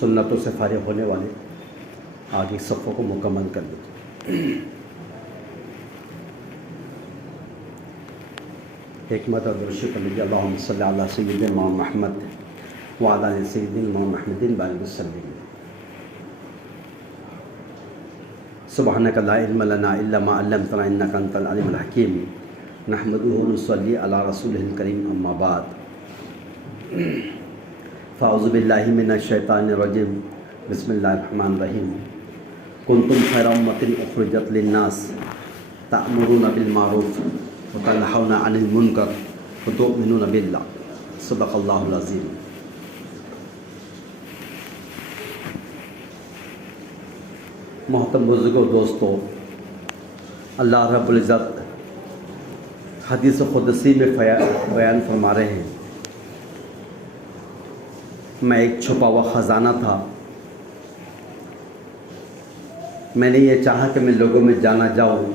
سنتوں سے فارغ ہونے والے آگے صفوں کو مکمل کر لیجیے۔ ایک مرتبہ درود شریف پڑھ لیجیے۔ اللہم صلی علی سیدنا محمد وعلی آل سیدنا محمد وبارک وسلم۔ سبحانک لا علم لنا الا ما علمتنا انک انت العلیم الحکیم۔ نحمدہ ونصلی علی رسولہ الکریم، اما بعد۔ فاعوذ باللہ من الشیطان الرجیم، بسم اللہ الرحمن الرحیم۔ کنتم خیر امۃ اخرجت للناس تأمرون بالمعروف وتنہون عن المنکر وتؤمنون باللہ، صدق اللہ العظیم۔ محترم بزرگوں، دوستو، اللہ رب العزت حدیث قدسی میں بیان فرما رہے ہیں، میں ایک چھپا ہوا خزانہ تھا، میں نے یہ چاہا کہ میں لوگوں میں جانا جاؤں،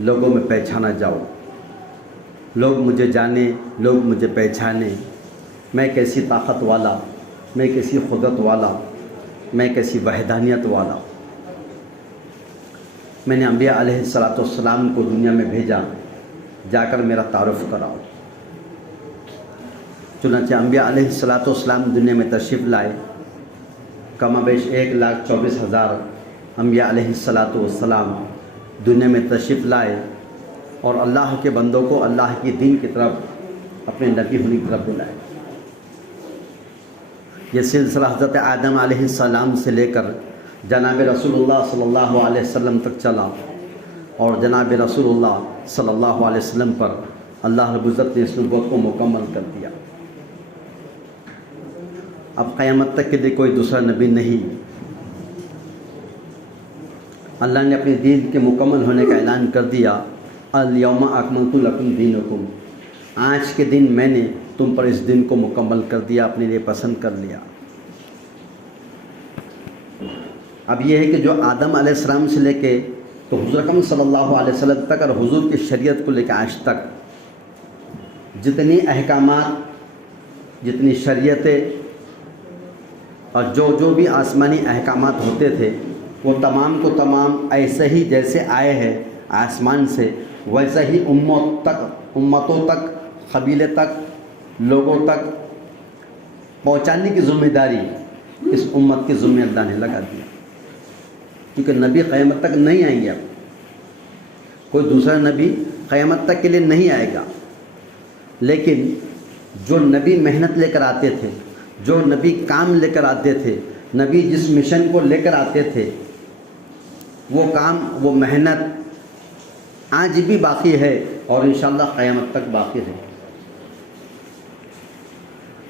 لوگوں میں پہچانا جاؤں، لوگ مجھے جانیں، لوگ مجھے پہچانیں، میں کیسی طاقت والا، میں کیسی قدرت والا، میں کیسی وحدانیت والا۔ میں نے انبیاء علیہ السلام کو دنیا میں بھیجا، جا کر میرا تعارف کراؤ۔ چنانچہ انبیاء علیہ السلام دنیا میں تشریف لائے، کم بیش 1,24,000 انبیاء علیہ السلام دنیا میں تشریف لائے اور اللہ کے بندوں کو اللہ کی دین کی طرف، اپنے نبی ہونے کی طرف بلائے۔ یہ سلسلہ حضرت آدم علیہ السلام سے لے کر جناب رسول اللہ صلی اللہ علیہ وسلم تک چلا، اور جناب رسول اللہ صلی اللہ علیہ وسلم پر اللہ رب العزت نے اس نبوت کو مکمل کر دیا۔ اب قیامت تک کے لیے کوئی دوسرا نبی نہیں۔ اللہ نے اپنے دین کے مکمل ہونے کا اعلان کر دیا، الیوم اکملت لکم دینکم، آج کے دن میں نے تم پر اس دن کو مکمل کر دیا، اپنے لیے پسند کر لیا۔ اب یہ ہے کہ جو آدم علیہ السلام سے لے کے تو حضور اکرم صلی اللہ علیہ وسلم تک اور حضور کی شریعت کو لے کے آج تک جتنی احکامات، جتنی شریعتیں اور جو بھی آسمانی احکامات ہوتے تھے، وہ تمام کو تمام ایسے ہی جیسے آئے ہیں آسمان سے، ویسے ہی امتوں تک، قبیلے تک، لوگوں تک پہنچانے کی ذمہ داری اس امت کے ذمہ اللہ نے لگا دیا، کیونکہ نبی قیامت تک نہیں آئیں گے۔ اب کوئی دوسرا نبی قیامت تک کے لیے نہیں آئے گا، لیکن جو نبی محنت لے کر آتے تھے، جو نبی کام لے کر آتے تھے، نبی جس مشن کو لے کر آتے تھے، وہ کام، وہ محنت آج بھی باقی ہے اور انشاءاللہ قیامت تک باقی ہے۔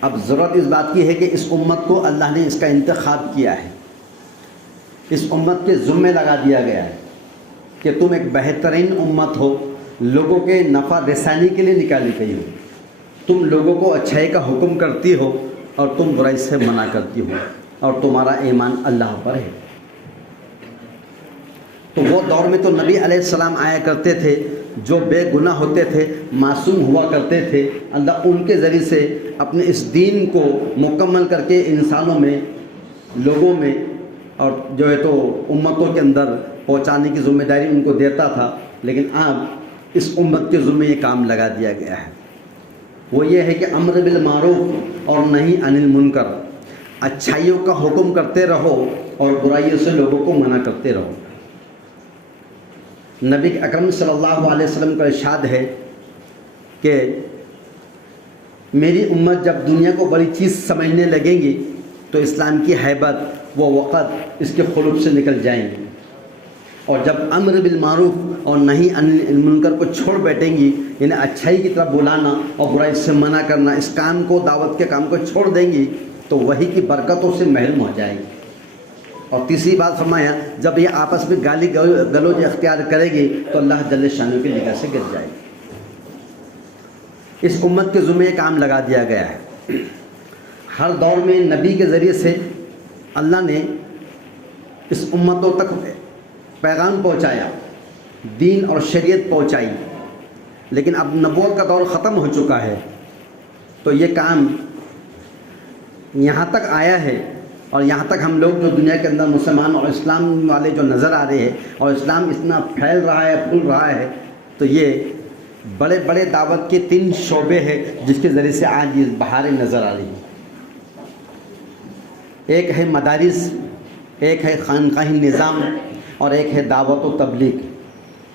اب ضرورت اس بات کی ہے کہ اس امت کو اللہ نے اس کا انتخاب کیا ہے، اس امت کے ذمہ لگا دیا گیا ہے کہ تم ایک بہترین امت ہو، لوگوں کے نفع رسانی کے لیے نکالی گئی ہو، تم لوگوں کو اچھائی کا حکم کرتی ہو اور تم برائی سے منع کرتی ہو، اور تمہارا ایمان اللہ پر ہے۔ تو وہ دور میں تو نبی علیہ السلام آیا کرتے تھے، جو بے گناہ ہوتے تھے، معصوم ہوا کرتے تھے، اللہ ان کے ذریعے سے اپنے اس دین کو مکمل کر کے انسانوں میں، لوگوں میں اور جو ہے تو امتوں کے اندر پہنچانے کی ذمہ داری ان کو دیتا تھا۔ لیکن اب اس امت کے ذمہ یہ کام لگا دیا گیا ہے، وہ یہ ہے کہ امر بالمعروف اور نہی عن المنکر، اچھائیوں کا حکم کرتے رہو اور برائیوں سے لوگوں کو منع کرتے رہو۔ نبی اکرم صلی اللہ علیہ وسلم کا ارشاد ہے کہ میری امت جب دنیا کو بڑی چیز سمجھنے لگیں گی تو اسلام کی ہیبت، وہ وقت اس کے قلوب سے نکل جائیں گے، اور جب امر بالمعروف اور نہی عن المنکر کو چھوڑ بیٹھیں گی، یعنی اچھائی کی طرف بلانا اور برائی سے منع کرنا، اس کام کو، دعوت کے کام کو چھوڑ دیں گی تو وہی کی برکتوں سے محروم ہو جائیں گی۔ اور تیسری بات فرمایا، جب یہ آپس میں گالی گلوچ اختیار کرے گی تو اللہ جل شانہ کی نگاہ سے گر جائے گی۔ اس امت کے ذمہ یہ کام لگا دیا گیا ہے۔ ہر دور میں نبی کے ذریعے سے اللہ نے اس امتوں تک پیغام پہنچایا، دین اور شریعت پہنچائی، لیکن اب نبوت کا دور ختم ہو چکا ہے، تو یہ کام یہاں تک آیا ہے اور یہاں تک ہم لوگ جو دنیا کے اندر مسلمان اور اسلام والے جو نظر آ رہے ہیں اور اسلام اتنا پھیل رہا ہے پھول رہا ہے، تو یہ بڑے بڑے دعوت کے 3 شعبے ہیں جس کے ذریعے سے آج یہ بہاریں نظر آ رہی ہیں۔ ایک ہے مدارس، ایک ہے خانقاہی نظام، اور ایک ہے دعوت و تبلیغ۔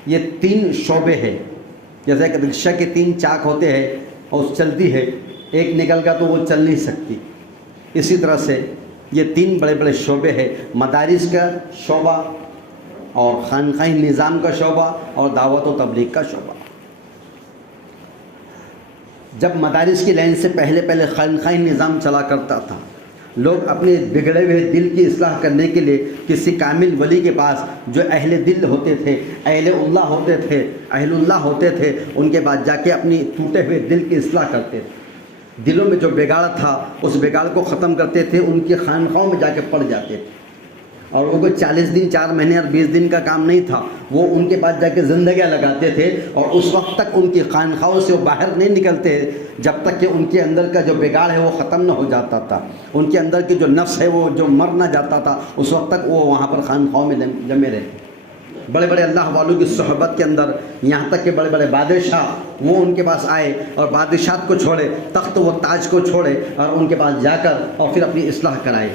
یہ 3 شعبے ہیں، جیسے کہ رکشہ کے 3 چاک ہوتے ہیں اور چلتی ہے، ایک نکل گا تو وہ چل نہیں سکتی، اسی طرح سے یہ 3 بڑے بڑے شعبے ہیں، مدارس کا شعبہ اور خانقاہی نظام کا شعبہ اور دعوت و تبلیغ کا شعبہ۔ جب مدارس کی لائن سے پہلے خانقاہی نظام چلا کرتا تھا، لوگ اپنے بگڑے ہوئے دل کی اصلاح کرنے کے لیے کسی کامل ولی کے پاس، جو اہل دل ہوتے تھے، اہل اللہ ہوتے تھے، ان کے پاس جا کے اپنی ٹوٹے ہوئے دل کی اصلاح کرتے تھے۔ دلوں میں جو بگاڑ تھا اس بگاڑ کو ختم کرتے تھے، ان کی خانقاہوں میں جا کے پڑ جاتے تھے، اور وہ کوئی 40 دن 4 مہینے اور 20 دن کا کام نہیں تھا، وہ ان کے پاس جا کے زندگیاں لگاتے تھے، اور اس وقت تک ان کی خانقاہوں سے وہ باہر نہیں نکلتے جب تک کہ ان کے اندر کا جو بگاڑ ہے وہ ختم نہ ہو جاتا تھا، ان کے اندر کی جو نفس ہے وہ جو مر نہ جاتا تھا، اس وقت تک وہ وہاں پر خانقاہوں میں جمے رہتے۔ بڑے بڑے اللہ والوں کی صحبت کے اندر یہاں تک کہ بڑے بڑے بادشاہ وہ ان کے پاس آئے اور بادشاہت کو چھوڑے، تخت و تاج کو چھوڑے اور ان کے پاس جا کر اور پھر اپنی اصلاح کرائے۔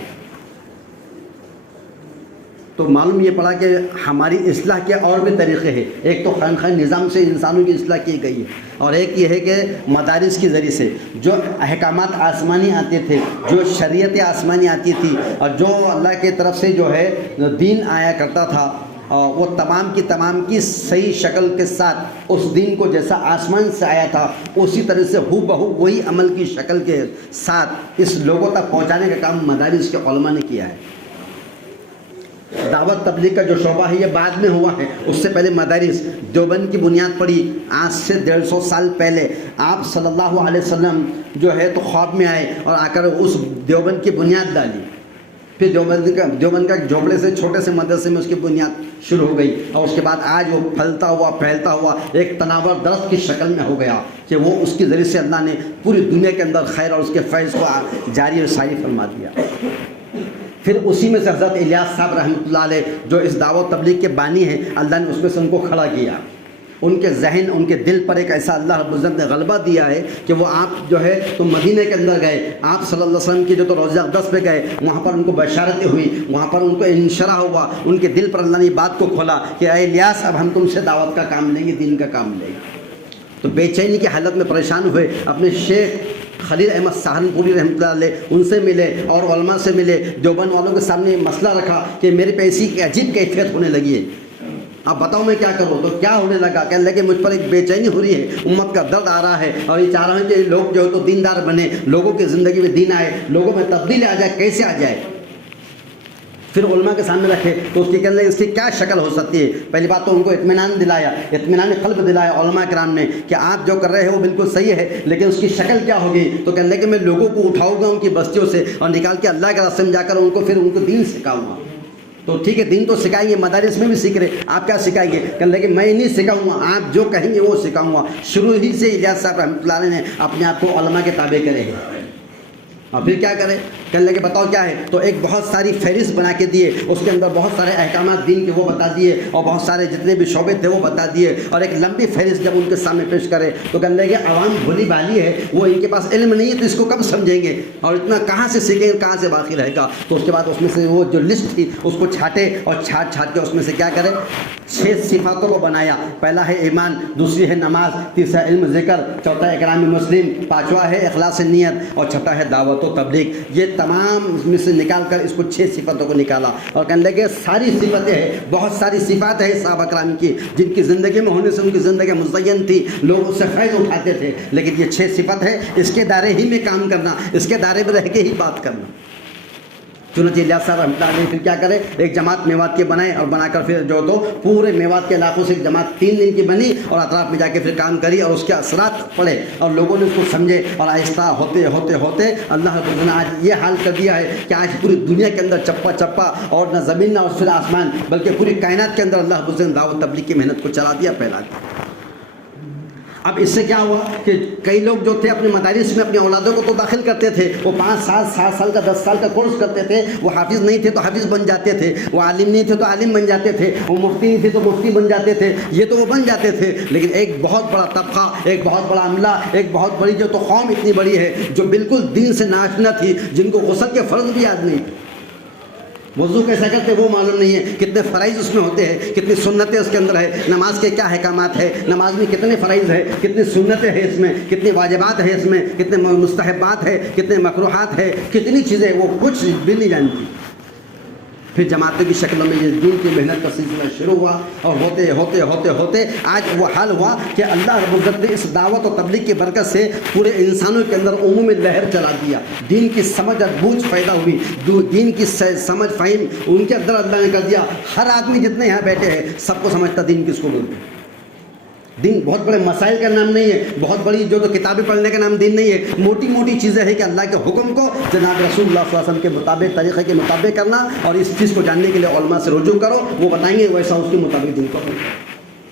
تو معلوم یہ پڑا کہ ہماری اصلاح کے اور بھی طریقے ہیں، ایک تو خانقاہی نظام سے انسانوں کی اصلاح کی گئی ہے، اور ایک یہ ہے کہ مدارس کے ذریعے سے جو احکامات آسمانی آتے تھے، جو شریعت آسمانی آتی تھی، اور جو اللہ کی طرف سے جو ہے دین آیا کرتا تھا، وہ تمام کی صحیح شکل کے ساتھ اس دین کو جیسا آسمان سے آیا تھا اسی طرح سے ہو بہو وہی عمل کی شکل کے ساتھ اس لوگوں تک پہنچانے کا کام مدارس کے علماء نے کیا ہے۔ دعوت تبلیغ کا جو شعبہ ہے یہ بعد میں ہوا ہے، اس سے پہلے مدارس دیوبند کی بنیاد پڑی۔ آج سے 150 سال پہلے آپ صلی اللہ علیہ وسلم جو ہے تو خواب میں آئے اور آ کر اس دیوبند کی بنیاد ڈالی، پھر دیوبند کا جھوپڑے سے چھوٹے سے مدرسے میں اس کی بنیاد شروع ہو گئی، اور اس کے بعد آج وہ پھیلتا ہوا ایک تناور درخت کی شکل میں ہو گیا کہ وہ اس کے ذریعے سے اللہ نے پوری دنیا کے اندر خیر اور اس کے فیض کو جاری اور ساری فرما دیا۔ پھر اسی میں سے حضرت الیاس صاحب رحمۃ اللہ علیہ جو اس دعوت تبلیغ کے بانی ہیں، اللہ نے اس میں سے ان کو کھڑا کیا، ان کے ذہن ان کے دل پر ایک ایسا اللہ رب العزت نے غلبہ دیا ہے کہ وہ آپ جو ہے تو مدینہ کے اندر گئے، آپ صلی اللہ علیہ وسلم کی جو تو روضہ اقدس پہ گئے، وہاں پر ان کو بشارتیں ہوئی، وہاں پر ان کو انشراح ہوا، ان کے دل پر اللہ نے بات کو کھولا کہ اے الیاس اب ہم تم سے دعوت کا کام لیں گے، دین کا کام لیں گے۔ تو بے چینی کی حالت میں پریشان ہوئے، اپنے شیخ خلیل احمد سہارنپوری رحمۃ اللہ علیہ ان سے ملے اور علماء سے ملے، دیوبند والوں کے سامنے مسئلہ رکھا کہ میرے پہ ایسی عجیب کیفیت ہونے لگی ہے، اب بتاؤ میں کیا کروں؟ تو کیا ہونے لگا؟ کہنے لگے مجھ پر ایک بے چینی ہو رہی ہے، امت کا درد آ رہا ہے، اور یہ چاہ رہا ہوں کہ لوگ جو ہے تو دیندار بنے، لوگوں کی زندگی میں دین آئے، لوگوں میں تبدیلی آ جائے، کیسے آ جائے؟ پھر علماء کے سامنے رکھے تو اس کی کہنے لگے اس کی کیا شکل ہو سکتی ہے؟ پہلی بات تو ان کو اطمینان دلایا، اطمینان قلب دلایا علماء کرام نے کہ آپ جو کر رہے ہو بالکل صحیح ہے، لیکن اس کی شکل کیا ہوگی؟ تو کہنے لگے میں لوگوں کو اٹھاؤں گا ان کی بستیوں سے اور نکال کے اللہ کے راستے میں جا کر ان کو دین سکھاؤں گا۔ تو ٹھیک ہے، دین تو سکھائیں گے، مدارس میں بھی سیکھ رہے، آپ کیا سکھائیں گے؟ کہنے لگے میں نہیں سکھاؤں گا، آپ جو کہیں گے وہ سکھاؤں گا۔ شروع ہی سے الیاس صاحب رحمۃ اللہ علیہ نے اپنے آپ کو علماء کے تابع کرے ہیں، اور پھر کیا کرے؟ کہنے لگے بتاؤ کیا ہے؟ تو ایک بہت ساری فہرست بنا کے دیے، اس کے اندر بہت سارے احکامات دین کے وہ بتا دیے، اور بہت سارے جتنے بھی شعبے تھے وہ بتا دیے، اور ایک لمبی فہرست جب ان کے سامنے پیش کرے تو کہنے لگے عوام بھولی بھالی ہے، وہ ان کے پاس علم نہیں ہے تو اس کو کب سمجھیں گے، اور اتنا کہاں سے سیکھیں گے، کہاں سے باقی رہے گا؟ تو اس کے بعد اس میں سے وہ جو لسٹ تھی اس کو چھاٹے اور چھاٹ کے اس میں سے کیا کرے؟ 6 صفاتوں کو بنایا۔ پہلا ہے ایمان، دوسری ہے نماز، تیسرا علم ذکر، چوتھا اکرام مسلم، پانچواں ہے اخلاص نیت، اور چھٹا ہے دعوت و تبلیغ۔ یہ تمام اس میں سے نکال کر اس کو 6 صفاتوں کو نکالا، اور کہنے لگے ساری صفتیں ہیں، بہت ساری صفات ہیں صحابہ کرام کی جن کی زندگی میں ہونے سے ان کی زندگی مزین تھی، لوگ اس سے فائدہ اٹھاتے تھے، لیکن یہ 6 صفت ہے، اس کے دائرے ہی میں کام کرنا، اس کے دائرے میں رہ کے ہی بات کرنا۔ چنانچہ الیاس صاحب رحمۃ اللہ علیہ پھر کیا کرے؟ ایک جماعت میوات کے بنائے، اور بنا کر پھر جو تو پورے میوات کے علاقوں سے ایک جماعت 3 دن کی بنی، اور اطراف میں جا کے پھر کام کری، اور اس کے اثرات پڑے اور لوگوں نے اس کو سمجھے، اور آہستہ ہوتے ہوتے ہوتے اللہ رب العزت نے آج یہ حال کر دیا ہے کہ آج پوری دنیا کے اندر چپا چپا اور نہ زمین نہ اور پھر آسمان بلکہ پوری کائنات کے اندر اللہ رب العزت نے دعوت تبلیغ کی محنت کو چلا دیا، پھیلا دیا۔ اب اس سے کیا ہوا کہ کئی لوگ جو تھے اپنے مدارس میں اپنی اولادوں کو تو داخل کرتے تھے، وہ 5 سال کا 10 سال کا کورس کرتے تھے، وہ حافظ نہیں تھے تو حافظ بن جاتے تھے، وہ عالم نہیں تھے تو عالم بن جاتے تھے، وہ مفتی نہیں تھے تو مفتی بن جاتے تھے، یہ تو وہ بن جاتے تھے. لیکن ایک بہت بڑا طبقہ، ایک بہت بڑا عملہ، ایک بہت بڑی جو تو قوم اتنی بڑی ہے جو بالکل دین سے ناشنا تھی، جن کو غسل کے فرض بھی یاد نہیں تھے، وضو کیسا کرتے وہ معلوم نہیں ہے، کتنے فرائض اس میں ہوتے ہیں، کتنی سنتیں اس کے اندر ہے، نماز کے کیا احکامات ہے، نماز میں کتنے فرائض ہے، کتنی سنتیں ہیں اس میں، کتنے واجبات ہیں اس میں، کتنے مستحبات ہے، کتنے مکروہات ہے، کتنی چیزیں وہ کچھ بھی نہیں جانتی. پھر جماعتوں کی شکل میں یہ دین کی محنت کا سلسلہ شروع ہوا، اور ہوتے ہوتے ہوتے ہوتے آج وہ حال ہوا کہ اللہ رب العزت نے اس دعوت اور تبلیغ کی برکت سے پورے انسانوں کے اندر عمومی لہر چلا دیا. دین کی سمجھ اور بوجھ پیدا ہوئی، دین کی سمجھ فہم ان کے اندر اللہ نے کر دیا. ہر آدمی جتنے یہاں بیٹھے ہیں سب کو سمجھتا دین کس کو بولتے ہیں. دین بہت بڑے مسائل کا نام نہیں ہے، بہت بڑی جو تو کتابیں پڑھنے کا نام دین نہیں ہے. موٹی موٹی چیزیں ہیں کہ اللہ کے حکم کو جناب رسول اللہ صلی اللہ علیہ وسلم کے مطابق، طریقے کے مطابق کرنا، اور اس چیز کو جاننے کے لیے علماء سے رجوع کرو، وہ بتائیں گے ویسا اس کے مطابق دین کو کرو.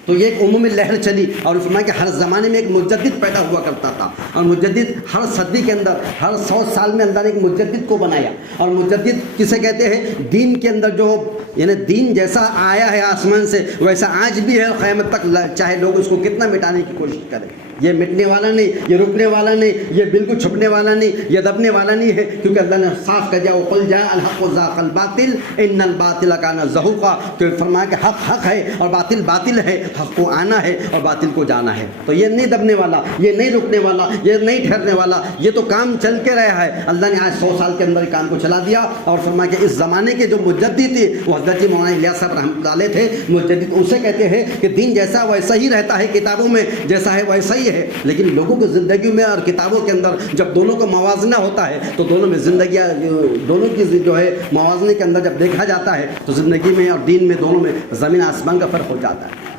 تو یہ ایک عمومی لہر چلی، اور اس میں کہ ہر زمانے میں ایک مجدد پیدا ہوا کرتا تھا، اور مجدد ہر صدی کے اندر، ہر 100 سال میں اللہ نے ایک مجدد کو بنایا. اور مجدد کسے کہتے ہیں؟ دین کے اندر جو یعنی دین جیسا آیا ہے آسمان سے ویسا آج بھی ہے قیامت تک، چاہے لوگ اس کو کتنا مٹانے کی کوشش کریں. یہ مٹنے والا نہیں، یہ رکنے والا نہیں، یہ بالکل چھپنے والا نہیں، یہ دبنے والا نہیں ہے، کیونکہ اللہ نے صاف کر دیا وَقُلْ جَاءَ الْحَقُّ وَزَهَقَ الْبَاطِلُ إِنَّ الْبَاطِلَ كَانَ زَهُوقًا. کہ فرمایا کہ حق حق ہے اور باطل باطل ہے، حق کو آنا ہے اور باطل کو جانا ہے. تو یہ نہیں دبنے والا، یہ نہیں رکنے والا، یہ نہیں ٹھہرنے والا، یہ تو کام چل کے رہا ہے. اللہ نے آج 100 سال کے اندر کام کو چلا دیا، اور فرمایا کہ اس زمانے کے جو مجدد تھے وہ حضرت مولانا الیاس صاحب رحمۃ اللہ علیہ تھے. مجدد اسے کہتے ہیں کہ دین جیسا ویسا ہی رہتا ہے، کتابوں میں جیسا ہے ویسا ہی ہے، لیکن لوگوں کی زندگی میں اور کتابوں کے اندر جب دونوں کا موازنہ ہوتا ہے تو دونوں میں زندگیاں، دونوں کی جو ہے موازنے کے اندر جب دیکھا جاتا ہے تو زندگی میں اور دین میں دونوں میں زمین آسمان کا فرق ہو جاتا ہے.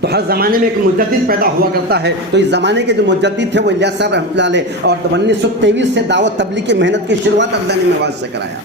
تو ہر زمانے میں ایک مجدد پیدا ہوا کرتا ہے. تو اس زمانے کے جو مجدد تھے وہ الیاس صاحب رحمۃ اللہ علیہ، اور 1923 سے دعوت تبلیغ کی محنت کی شروعات اللہ نے میوات سے کرایا.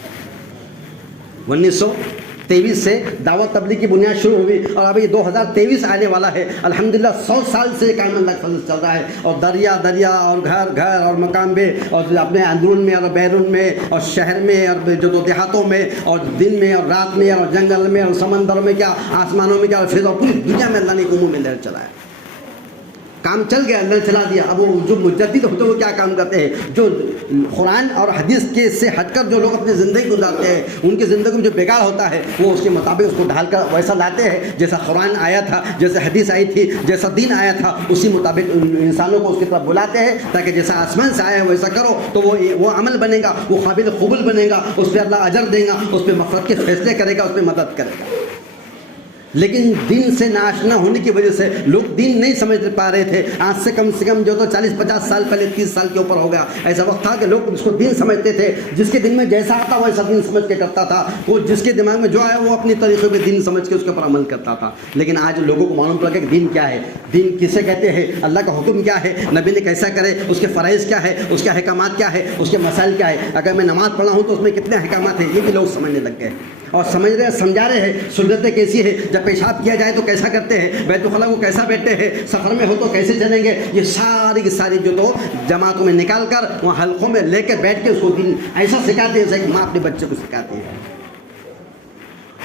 1923 سے دعوت تبلیغ کی بنیاد شروع ہوئی، اور ابھی 2023 آنے والا ہے. الحمدللہ 100 سال سے یہ کام اللہ کا فضل چل رہا ہے، اور دریا دریا اور گھر گھر اور مقام میں اور اپنے اندرون میں اور بیرون میں اور شہر میں اور جو تو دیہاتوں میں اور دن میں اور رات میں اور جنگل میں اور سمندر میں کیا آسمانوں میں کیا اور فضا، پوری دنیا میں اللہ نے عموم میں لہر چلایا. کام چل گیا، اللہ نے چلا دیا. اب وہ جو مجدد ہوتے ہیں وہ کیا کام کرتے ہیں؟ جو قرآن اور حدیث کے سے ہٹ کر جو لوگ اپنی زندگی گزارتے ہیں، ان کی زندگی میں جو بگاڑ ہوتا ہے وہ اس کے مطابق اس کو ڈھال کر ویسا لاتے ہیں جیسا قرآن آیا تھا، جیسے حدیث آئی تھی، جیسا دین آیا تھا، اسی مطابق انسانوں کو اس کی طرف بلاتے ہیں تاکہ جیسا آسمان سے آیا ہے ویسا کرو. تو وہ عمل بنے گا، وہ قابل قبول بنے گا، اس پہ اللہ اجر دے گا، اس پہ مغفرت کے فیصلے کرے گا، اس پہ مدد کرے گا. لیکن دین سے ناآشنا ہونے کی وجہ سے لوگ دین نہیں سمجھ پا رہے تھے. آج سے کم جو تو 40-50 سال پہلے، 30 سال کے اوپر ہو گیا، ایسا وقت تھا کہ لوگ اس کو دین سمجھتے تھے. جس کے دل میں جیسا آتا ویسا دین سمجھ کے کرتا تھا، وہ جس کے دماغ میں جو آیا وہ اپنی طریقے پہ دین سمجھ کے اس کے اوپر عمل کرتا تھا. لیکن آج لوگوں کو معلوم پڑا کہ دین کیا ہے، دین کسے کہتے ہیں، اللہ کا حکم کیا ہے، نبی نے کیسا کرے، اس کے فرائض کیا ہے، اس کے احکامات کیا ہے، اس کے مسائل کیا ہے. اگر میں نماز پڑھا ہوں تو اس میں کتنے احکامات ہیں، یہ بھی لوگ سمجھنے لگ گئے اور سمجھ رہے ہیں، سمجھا رہے ہیں. سنتیں کیسی ہے، جب پیشاب کیا جائے تو کیسا کرتے ہیں، بیت الخلاء کو کیسا بیٹھتے ہیں، سفر میں ہو تو کیسے چلیں گے، یہ ساری کی ساری جو تو جماعتوں میں نکال کر وہاں حلقوں میں لے کے بیٹھ کے اس کو دین ایسا سکھاتے ہیں جیسے کہ ماں اپنے بچے کو سکھاتی ہے.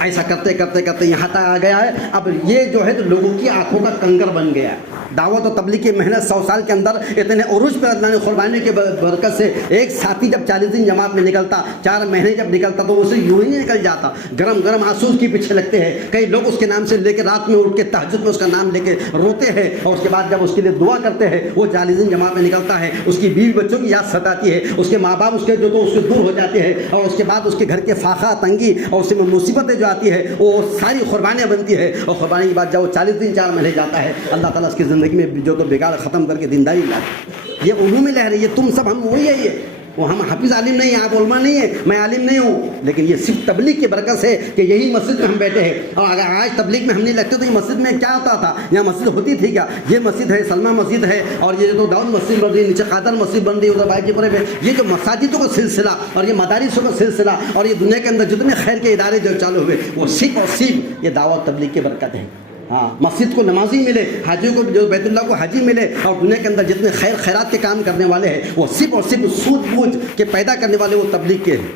ایسا کرتے کرتے کرتے یہاں تک آ گیا ہے. اب یہ جو ہے تو لوگوں کی آنکھوں کا کنکر بن گیا ہے. دعوت و تبلیغ کی محنت 100 سال کے اندر اتنے عروج پر اللہ نے قربانی کی برکت سے ایک ساتھی جب 40 دن جماعت میں نکلتا، 4 مہینے جب نکلتا تو اسے یوں ہی نہیں نکل جاتا. گرم گرم آنسو اس کے پیچھے لگتے ہیں. کئی لوگ اس کے نام سے لے کے رات میں اٹھ کے تہجد میں اس کا نام لے کے روتے ہیں، اور اس کے بعد جب اس کے لیے دعا کرتے ہیں. وہ 40 دن جماعت میں نکلتا ہے، اس کی بیوی بچوں کی یاد ستاتی ہے، اس کے ماں باپ اس کے جو تو اس سے دور ہو جاتے ہیں، اور اس کے بعد اس کے گھر کے فاقہ تنگی اور اس میں مصیبتیں جو آتی ہے وہ ساری قربانیاں بنتی ہے. اور قربانی کے بعد جب وہ 40 دن 4 مہینے جاتا ہے، اللہ تعالیٰ اس کی زندگی میں جو تو بگاڑ ختم کر کے دینداری لاتا ہے. یہ عمومی لہر ہے. یہ تم سب ہم وہی ہے، وہ ہم حافظ عالم نہیں ہیں، آپ علماء نہیں ہیں، میں عالم نہیں ہوں، لیکن یہ صرف تبلیغ کی برکت ہے کہ یہی مسجد میں ہم بیٹھے ہیں. اور اگر آج تبلیغ میں ہم نہیں لگتے تو یہ مسجد میں کیا ہوتا تھا؟ یہاں مسجد ہوتی تھی کیا؟ یہ مسجد ہے، سلمہ مسجد ہے، اور یہ جو داؤد مسجد بن رہی ہے، نیچے قادر مسجد بن رہی ہے ادھر بائی پورے میں. یہ جو مساجدوں کا سلسلہ اور یہ مدارسوں کا سلسلہ اور یہ دنیا کے اندر جتنے خیر کے ادارے جو چالو ہوئے وہ صرف اور صرف یہ دعوت تبلیغ کی برکت ہے. ہاں مسجد کو نمازی ملے، حاجی کو جو بیت اللہ کو حاجی ملے، اور دنیا کے اندر جتنے خیر خیرات کے کام کرنے والے ہیں وہ صرف اور صرف سود بوجھ کے پیدا کرنے والے وہ تبلیغ کے ہیں۔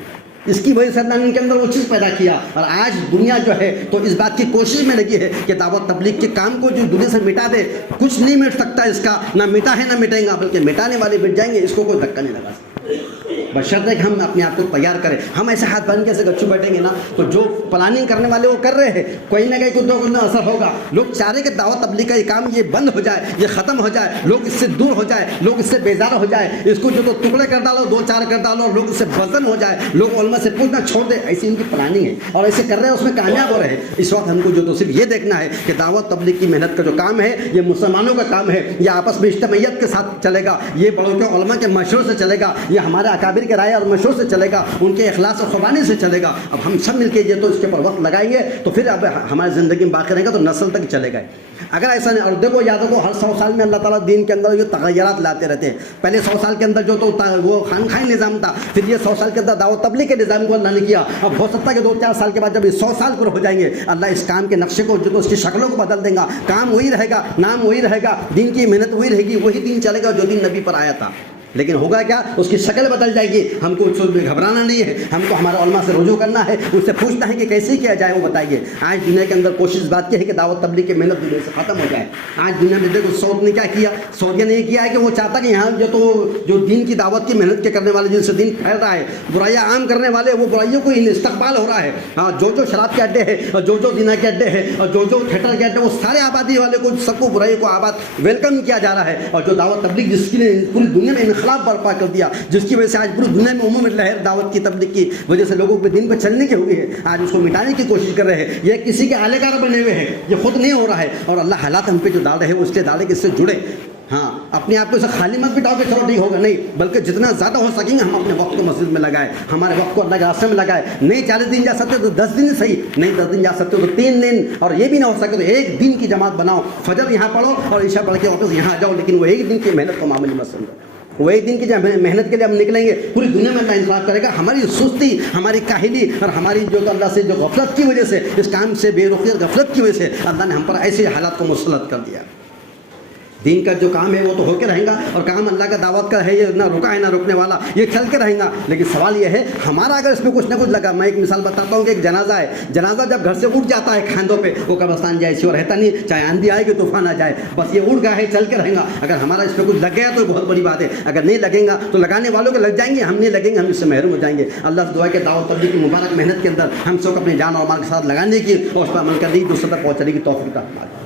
اس کی وجہ سے اللہ نے ان کے اندر وہ چیز پیدا کیا، اور آج دنیا جو ہے تو اس بات کی کوشش میں لگی ہے کہ دعوت تبلیغ کے کام کو جو دنیا سے مٹا دے۔ کچھ نہیں مٹ سکتا اس کا، نہ مٹا ہے نہ مٹائیں گا، بلکہ مٹانے والے مٹ جائیں گے، اس کو کوئی دھکا نہیں لگا سکتا، بشرطے کہ ہم اپنے آپ کو تیار کریں۔ ہم ایسے ہاتھ باندھ کے ایسے گچھو بیٹھیں گے نا تو جو پلاننگ کرنے والے وہ کر رہے ہیں، کوئی نہ کہیں کچھ نہ اثر ہوگا۔ لوگ چاہ رہے کہ دعوت تبلیغ کا یہ کام یہ بند ہو جائے، یہ ختم ہو جائے، لوگ اس سے دور ہو جائے، لوگ اس سے بیزار ہو جائے، اس کو جو تو ٹکڑے کر ڈالو، 2-4 کر ڈالو، اور لوگ اس سے وزن ہو جائے، لوگ علماء سے پوچھنا چھوڑ دے، ایسی ان کی پلاننگ ہے، اور ایسے کر رہے ہیں، اس میں کامیاب ہو رہے ہیں۔ اس وقت ہم کو جو تو صرف یہ دیکھنا ہے کہ دعوت تبلیغ کی محنت کا جو کام ہے یہ مسلمانوں کا کام ہے، یہ آپس میں اجتماعیت کے ساتھ چلے گا، یہ بڑوں کے علماء کے مشورے سے چلے گا، یہ ہمارے اکابر کے رائے اور مشورے سے چلے گا، ان کے اخلاص اور قربانی سے چلے گا۔ اب ہم سب مل کے یہ تو اس کے اوپر وقت لگائیں گے تو پھر اب ہماری زندگی میں باقی رہے گا تو نسل تک چلے گا۔ اگر ایسا نہیں، اور دیکھو یاد رکھو ہر 100 سال میں اللہ تعالیٰ دین کے اندر یہ تغیرات لاتے رہتے ہیں۔ پہلے 100 سال کے اندر جو تو وہ خانقاہی نظام تھا، پھر یہ 100 سال کے اندر دعوت تبلیغ کے نظام کو اللہ نے کیا۔ اب ہو سکتا ہے کہ 2-4 سال کے بعد جب یہ 100 سال پر ہو جائیں گے، اللہ اس کام کے نقشے کو جو تو اس کی شکلوں کو بدل دیں گا، کام وہی رہے گا، نام وہی رہے گا، دین کی محنت وہی رہے گی، وہی دین چلے گا جو دین نبی پر آیا تھا، لیکن ہوگا کیا؟ اس کی شکل بدل جائے گی۔ ہم کو اس میں گھبرانا نہیں ہے، ہم کو ہمارے علماء سے رجوع کرنا ہے، ان سے پوچھنا ہے کہ کیسے کیا جائے، وہ بتائیے۔ آج دنیا کے اندر کوشش بات کی ہے کہ دعوت تبلیغ کی محنت دنیا سے ختم ہو جائے۔ آج دنیا میں دیکھو سعود نے کیا کیا، سعودیہ نے یہ کیا ہے کہ وہ چاہتا کہ یہاں جو دین کی دعوت کی محنت کے کرنے والے، جن سے دین پھیل رہا ہے، برائیاں عام کرنے والے، وہ برائیوں کو استقبال ہو رہا ہے۔ ہاں، جو شراب کے اڈے ہیں، اور جو زنا کے اڈے ہیں، اور جو تھیٹر کے اڈے، وہ سارے آبادی والے کو سب کو برائیوں کو آباد ویلکم کیا جا رہا ہے۔ اور جو دعوت تبلیغ جس کی نے پوری دنیا میں انقلاب برپا کر دیا، جس کی وجہ سے آج پوری دنیا میں عموم لہر دعوت کی تبلیغ کی وجہ سے لوگوں کے دین پر چلنے کی ہوئی ہے، آج اس کو مٹانے کی کوشش کر رہے ہیں۔ یہ کسی کے آلے کار بنے ہوئے ہیں، یہ خود نہیں ہو رہا ہے، اور اللہ حالات ہم پہ جو ڈال رہے ہیں وہ اس لیے ڈالے کہ اس سے جڑے۔ ہاں، اپنے آپ کو اسے خالی مت بٹاؤ کہ چلو ٹھیک ہوگا، نہیں، بلکہ جتنا زیادہ ہو سکیں گے ہم اپنے وقت کو مسجد میں لگائیں، ہمارے وقت کو اللہ کے راستے میں لگائیں۔ نہیں 40 دن جا سکتے تو 10 دن صحیح، نہیں 10 دن جا سکتے تو 3 دن، اور یہ بھی نہ ہو سکے تو 1 دن کی جماعت بناؤ، فجر یہاں پڑھو اور عشاء پڑھ کے واپس یہاں آ جاؤ، لیکن وہ 1 دن کی محنت کو معمولی مت سمجھو۔ وہ 1 دن کی جب محنت کے لیے ہم نکلیں گے، پوری دنیا میں اللہ انقلاب کرے گا۔ ہماری سستی، ہماری کاہلی اور ہماری جو اللہ سے جو غفلت کی وجہ سے، اس کام سے بے رخی اور غفلت کی وجہ سے اللہ نے ہم پر ایسے حالات کو مسلط کر دیا۔ دین کا جو کام ہے وہ تو ہو کے رہے گا، اور کام اللہ کا دعوت کا ہے، یہ نہ رکا ہے نہ رکنے والا، یہ چل کے رہے گا۔ لیکن سوال یہ ہے ہمارا اگر اس میں کچھ نہ کچھ لگا۔ میں ایک مثال بتاتا ہوں کہ ایک جنازہ ہے، جنازہ جب گھر سے اٹھ جاتا ہے کھاندوں پہ، وہ قبرستان جائے ایسی رہتا نہیں، چاہے آندھی آئے کہ طوفان آ جائے، بس یہ اٹھ گیا ہے، چل کے رہے گا۔ اگر ہمارا اس میں کچھ لگ گیا تو بہت بڑی بات ہے، اگر نہیں لگے گا تو لگانے والوں کے لگ جائیں گے، ہم نہیں لگیں گے، ہم اس سے محروم ہو جائیں گے۔ اللہ سے دعا ہے کہ دعوت تبلیغ کی مبارک محنت کے اندر ہم سب اپنے جان اور مال کے ساتھ لگانے کی اور اس پر عمل کرنے کی، دوسروں تک پہنچانے کی توفیق عطا فرمائے۔